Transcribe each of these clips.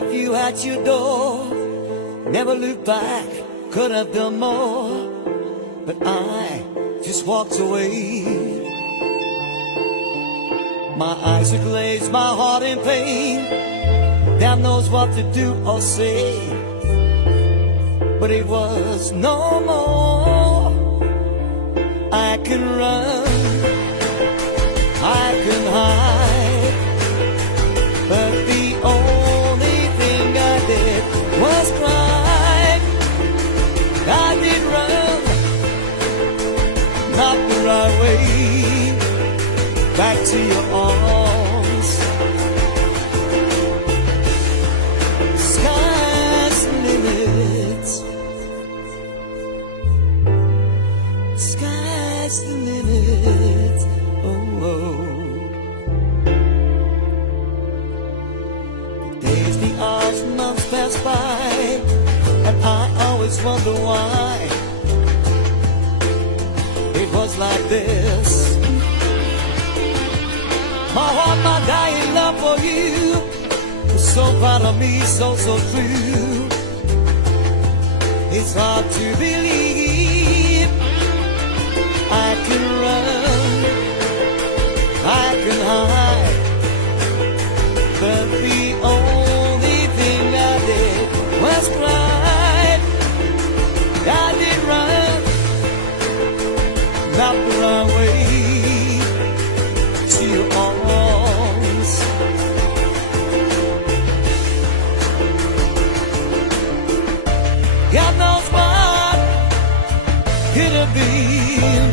left you at your door. Never looked back, could have done more, but I just walked away. My eyes are glazed, my heart in pain. Damn knows what to do or say, but it was no more. I can run, I can hide, but the only thing I did was cry. I did run, not the right way, back to your arms. Sky's the limit, sky's the limit. Oh, oh. The days, the hours, months pass by, and I always wonder why it was like this. My heart, my dying love for you was so proud of me, so, so true. It's hard to believe. I can run, I can hide, but the only thing I did was cry. I did run, not the right way, to your arms. God knows what could have been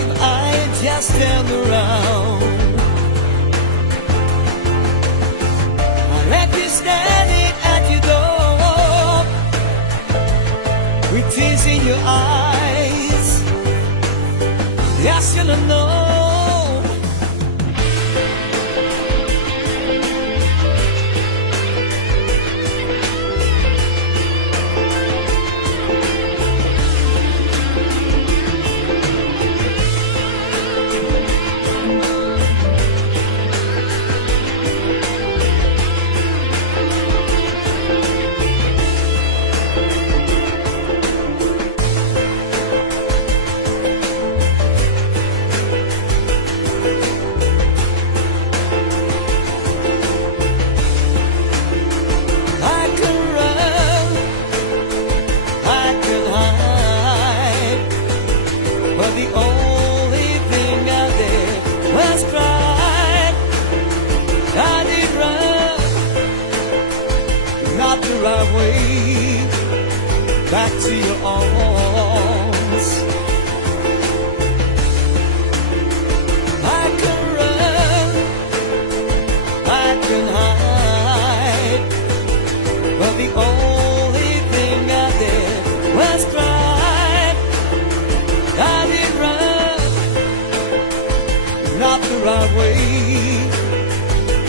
if I had just turned around. I left you standing at your door with tears in your eyes. I should have known. Back to your arms. I can run, I can hide, but the only thing I did was cry. I did run, not the right way,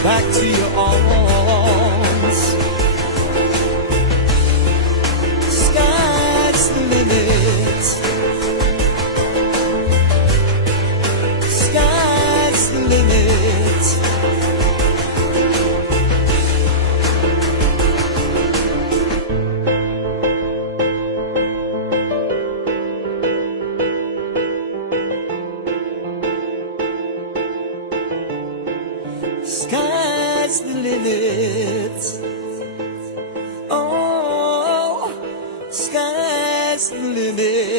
back to your arms. Sky's the limit, sky's the limit. Sky's the limit. Oh, sky's the limit.